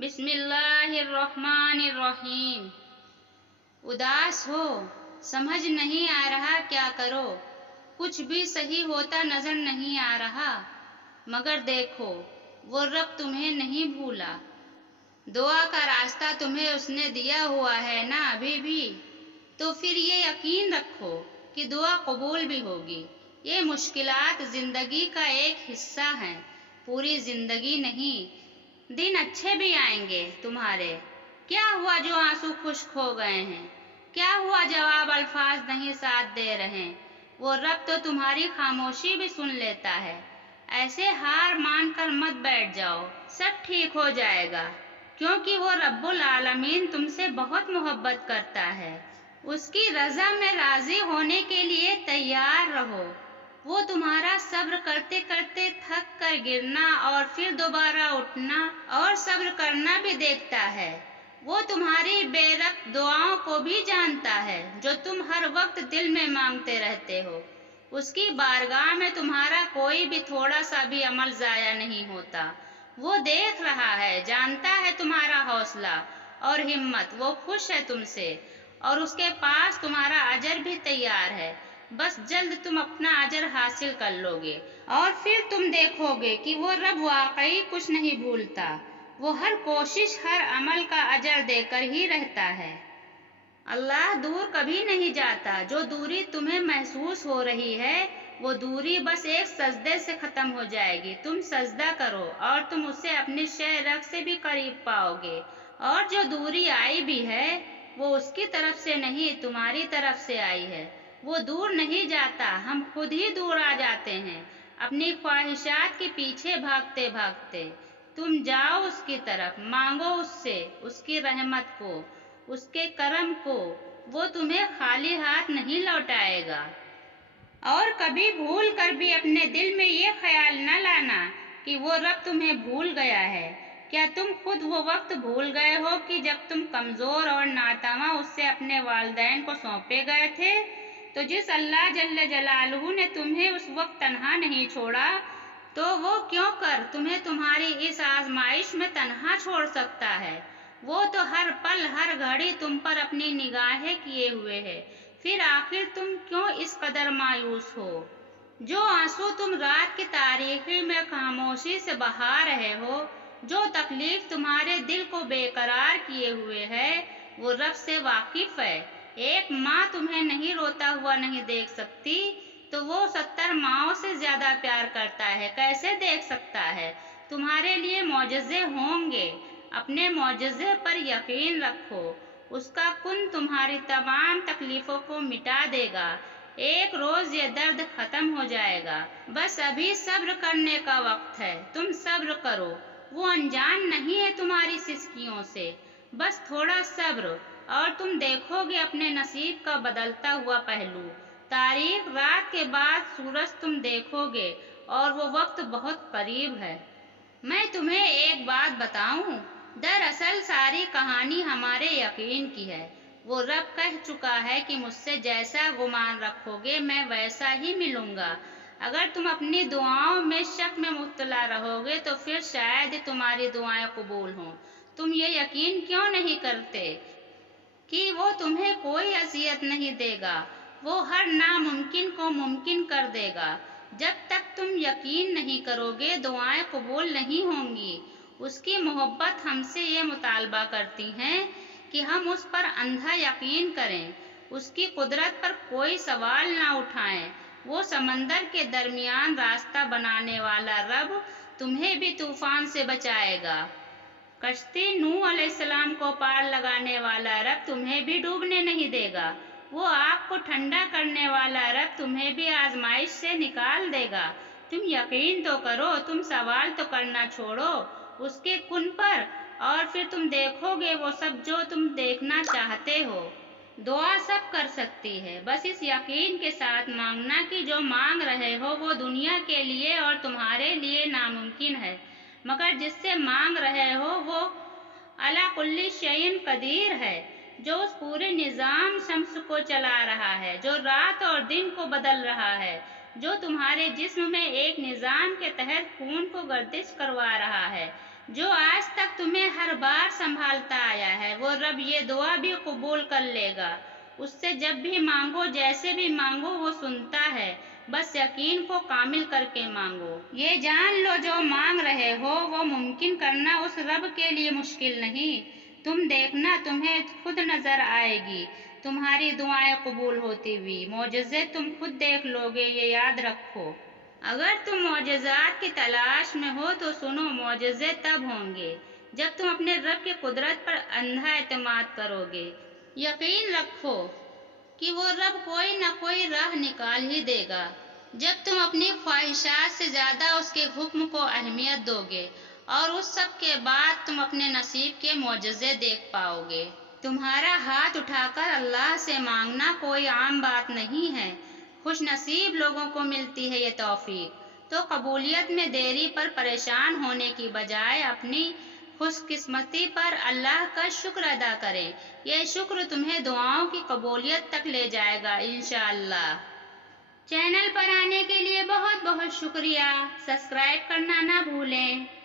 بسم اللہ الرحمن الرحیم۔ اداس ہو، سمجھ نہیں آ رہا کیا کرو، کچھ بھی صحیح ہوتا نظر نہیں آ رہا، مگر دیکھو وہ رب تمہیں نہیں بھولا، دعا کا راستہ تمہیں اس نے دیا ہوا ہے نا ابھی بھی، تو پھر یہ یقین رکھو کہ دعا قبول بھی ہوگی۔ یہ مشکلات زندگی کا ایک حصہ ہیں، پوری زندگی نہیں۔ دن اچھے بھی آئیں گے تمہارے۔ کیا ہوا جو آنسو خشک ہو گئے ہیں؟ کیا ہوا جواب الفاظ نہیں ساتھ دے رہے؟ وہ رب تو تمہاری خاموشی بھی سن لیتا ہے۔ ایسے ہار مان کر مت بیٹھ جاؤ، سب ٹھیک ہو جائے گا، کیونکہ وہ رب العالمین تم سے بہت محبت کرتا ہے۔ اس کی رضا میں راضی ہونے کے لیے تیار رہو۔ وہ تمہارا صبر کرتے کرتے تھک کر گرنا اور پھر دوبارہ اٹھنا اور صبر کرنا بھی دیکھتا ہے۔ وہ تمہاری بے ربط دعاؤں کو بھی جانتا ہے جو تم ہر وقت دل میں مانگتے رہتے ہو۔ اس کی بارگاہ میں تمہارا کوئی بھی تھوڑا سا بھی عمل ضائع نہیں ہوتا۔ وہ دیکھ رہا ہے، جانتا ہے تمہارا حوصلہ اور ہمت، وہ خوش ہے تم سے اور اس کے پاس تمہارا اجر بھی تیار ہے۔ بس جلد تم اپنا اجر حاصل کر لو گے اور پھر تم دیکھو گے کہ وہ رب واقعی کچھ نہیں بھولتا۔ وہ ہر کوشش، ہر عمل کا اجر دے کر ہی رہتا ہے۔ اللہ دور کبھی نہیں جاتا۔ جو دوری تمہیں محسوس ہو رہی ہے، وہ دوری بس ایک سجدے سے ختم ہو جائے گی۔ تم سجدہ کرو اور تم اسے اپنی شہ رگ سے بھی قریب پاؤ گے۔ اور جو دوری آئی بھی ہے، وہ اس کی طرف سے نہیں، تمہاری طرف سے آئی ہے۔ وہ دور نہیں جاتا، ہم خود ہی دور آ جاتے ہیں اپنی خواہشات کے پیچھے بھاگتے بھاگتے۔ تم جاؤ اس کی طرف، مانگو اس سے، اس کی رحمت کو، اس کے کرم کو۔ وہ تمہیں خالی ہاتھ نہیں لوٹائے گا۔ اور کبھی بھول کر بھی اپنے دل میں یہ خیال نہ لانا کہ وہ رب تمہیں بھول گیا ہے۔ کیا تم خود وہ وقت بھول گئے ہو کہ جب تم کمزور اور ناتواں اس سے اپنے والدین کو سونپے گئے تھے؟ تو جس اللہ جل جلالہ نے تمہیں اس وقت تنہا نہیں چھوڑا، تو وہ کیوں کر تمہیں تمہاری اس آزمائش میں تنہا چھوڑ سکتا ہے؟ وہ تو ہر پل ہر گھڑی تم پر اپنی نگاہیں کیے ہوئے ہے۔ پھر آخر تم کیوں اس قدر مایوس ہو؟ جو آنسو تم رات کی تاریکی میں خاموشی سے بہا رہے ہو، جو تکلیف تمہارے دل کو بے قرار کیے ہوئے ہے، وہ رب سے واقف ہے۔ ایک ماں تمہیں نہیں روتا ہوا نہیں دیکھ سکتی، تو وہ 70 ماؤں سے زیادہ پیار کرتا ہے، کیسے دیکھ سکتا ہے؟ تمہارے لیے معجزے ہوں گے، اپنے معجزے پر یقین رکھو۔ اس کا کن تمہاری تمام تکلیفوں کو مٹا دے گا۔ ایک روز یہ درد ختم ہو جائے گا۔ بس ابھی صبر کرنے کا وقت ہے، تم صبر کرو۔ وہ انجان نہیں ہے تمہاری سسکیوں سے، بس تھوڑا صبر اور تم دیکھو گے اپنے نصیب کا بدلتا ہوا پہلو۔ تاریک رات کے بعد سورج تم دیکھو گے اور وہ وقت بہت قریب ہے۔ میں تمہیں ایک بات بتاؤں، دراصل ساری کہانی ہمارے یقین کی ہے۔ وہ رب کہہ چکا ہے کہ مجھ سے جیسا گمان رکھو گے میں ویسا ہی ملوں گا۔ اگر تم اپنی دعاؤں میں شک میں مبتلا رہو گے تو پھر شاید تمہاری دعائیں قبول ہوں۔ تم یہ یقین کیوں نہیں کرتے کہ وہ تمہیں کوئی اذیت نہیں دے گا؟ وہ ہر ناممکن کو ممکن کر دے گا۔ جب تک تم یقین نہیں کرو گے، دعائیں قبول نہیں ہوں گی۔ اس کی محبت ہم سے یہ مطالبہ کرتی ہے کہ ہم اس پر اندھا یقین کریں، اس کی قدرت پر کوئی سوال نہ اٹھائیں۔ وہ سمندر کے درمیان راستہ بنانے والا رب تمہیں بھی طوفان سے بچائے گا۔ کشتی نوح علیہ السلام کو پار لگانے والا رب تمہیں بھی ڈوبنے نہیں دے گا۔ وہ آگ کو ٹھنڈا کرنے والا رب تمہیں بھی آزمائش سے نکال دے گا۔ تم یقین تو کرو، تم سوال تو کرنا چھوڑو اس کے کن پر، اور پھر تم دیکھو گے وہ سب جو تم دیکھنا چاہتے ہو۔ دعا سب کر سکتی ہے، بس اس یقین کے ساتھ مانگنا کہ جو مانگ رہے ہو وہ دنیا کے لیے اور تمہارے لیے ناممکن ہے، مگر جس سے مانگ رہے ہو وہ علی کل شیء قدیر ہے، جو اس پورے نظام شمس کو چلا رہا ہے، جو رات اور دن کو بدل رہا ہے، جو تمہارے جسم میں ایک نظام کے تحت خون کو گردش کروا رہا ہے، جو آج تک تمہیں ہر بار سنبھالتا آیا ہے، وہ رب یہ دعا بھی قبول کر لے گا۔ اس سے جب بھی مانگو، جیسے بھی مانگو، وہ سنتا ہے، بس یقین کو کامل کر کے مانگو۔ یہ جان لو جو مانگ رہے ہو وہ ممکن کرنا اس رب کے لیے مشکل نہیں۔ تم دیکھنا، تمہیں خود نظر آئے گی تمہاری دعائیں قبول ہوتی ہوئی، معجزے تم خود دیکھ لو گے، یہ یاد رکھو۔ اگر تم معجزات کی تلاش میں ہو تو سنو، معجزے تب ہوں گے جب تم اپنے رب کی قدرت پر اندھا اعتماد کرو گے۔ یقین رکھو کہ وہ رب کوئی نہ کوئی راہ نکال ہی دے گا جب تم اپنی خواہشات سے زیادہ اس کے حکم کو اہمیت دو گے، اور اس سب کے بعد تم اپنے نصیب کے معجزے دیکھ پاؤ گے۔ تمہارا ہاتھ اٹھا کر اللہ سے مانگنا کوئی عام بات نہیں ہے، خوش نصیب لوگوں کو ملتی ہے یہ توفیق۔ تو قبولیت میں دیری پر پریشان ہونے کی بجائے اپنی خوش قسمتی پر اللہ کا شکر ادا کریں، یہ شکر تمہیں دعاؤں کی قبولیت تک لے جائے گا انشاءاللہ۔ چینل پر آنے کے لیے بہت بہت شکریہ، سبسکرائب کرنا نہ بھولیں۔